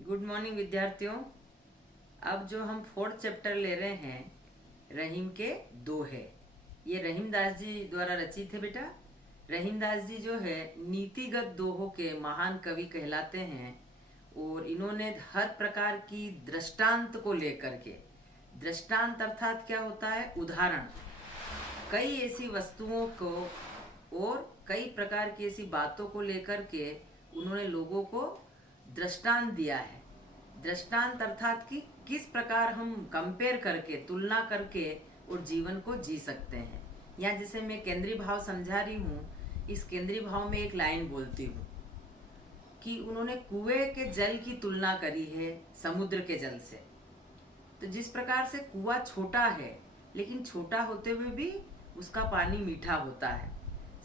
Good morning विद्यार्थियों। अब जो हम फोर्थ चैप्टर ले रहे हैं रहीम के दोहे, ये रहीम दास जी द्वारा रचित है बेटा। रहीम दास जी जो है नीतिगत दोहों के महान कवि कहलाते हैं और इन्होंने हर प्रकार की दृष्टांत को लेकर के, दृष्टांत अर्थात क्या होता है, उदाहरण, कई ऐसी वस्तुओं को और कई प्रकार की ऐसी बातों को लेकर के उन्होंने लोगों को दृष्टांत दिया है। दृष्टांत अर्थात कि किस प्रकार हम कंपेयर करके, तुलना करके और जीवन को जी सकते हैं। या जैसे मैं केंद्रीय भाव समझा रही हूँ, इस केंद्रीय भाव में एक लाइन बोलती हूँ कि उन्होंने कुएं के जल की तुलना करी है समुद्र के जल से। तो जिस प्रकार से कुआं छोटा है लेकिन छोटा होते हुए भी उसका पानी मीठा होता है,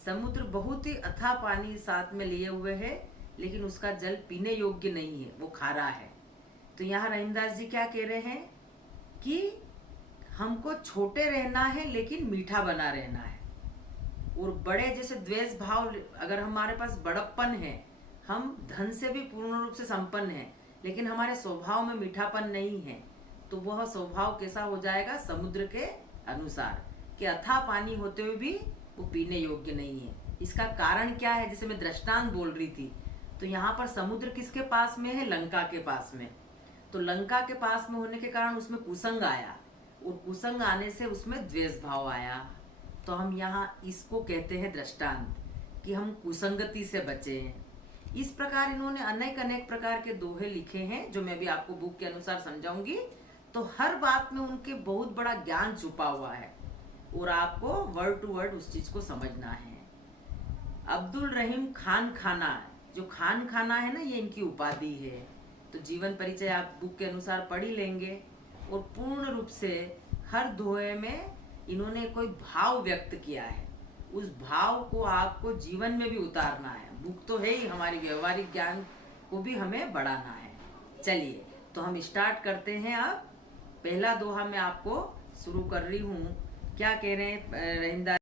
समुद्र बहुत ही अथाह पानी साथ में लिए हुए है लेकिन उसका जल पीने योग्य नहीं है, वो खारा है। तो यहाँ रहीमदास जी क्या कह रहे हैं कि हमको छोटे रहना है लेकिन मीठा बना रहना है। और बड़े जैसे द्वेष भाव, अगर हमारे पास बड़प्पन है, हम धन से भी पूर्ण रूप से संपन्न है लेकिन हमारे स्वभाव में मीठापन नहीं है, तो वह स्वभाव कैसा हो जाएगा, समुद्र के अनुसार कि अथाह पानी होते हुए भी वो पीने योग्य नहीं है। इसका कारण क्या है, जैसे मैं दृष्टांत बोल रही थी, तो यहाँ पर समुद्र किसके पास में है, लंका के पास में। तो लंका के पास में होने के कारण उसमें कुसंग आया और कुसंग आने से उसमें द्वेष भाव आया। तो हम यहाँ इसको कहते हैं दृष्टांत कि हम कुसंगति से बचे हैं। इस प्रकार इन्होंने अनेक अनेक प्रकार के दोहे लिखे हैं जो मैं भी आपको बुक के अनुसार समझाऊंगी। तो हर बात में उनके बहुत बड़ा ज्ञान छुपा हुआ है और आपको वर्ड टू वर्ड उस चीज को समझना है। अब्दुल रहीम खान खाना, जो खान खाना है ना, ये इनकी उपाधि है। तो जीवन परिचय आप बुक के अनुसार पढ़ ही लेंगे और पूर्ण रूप से हर दोहे में इन्होंने कोई भाव व्यक्त किया है, उस भाव को आपको जीवन में भी उतारना है। बुक तो है ही, हमारी व्यवहारिक ज्ञान को भी हमें बढ़ाना है। चलिए तो हम स्टार्ट करते हैं। अब पहला दोहा मैं आपको शुरू कर रही हूँ। क्या कह रहे हैं रहीमदास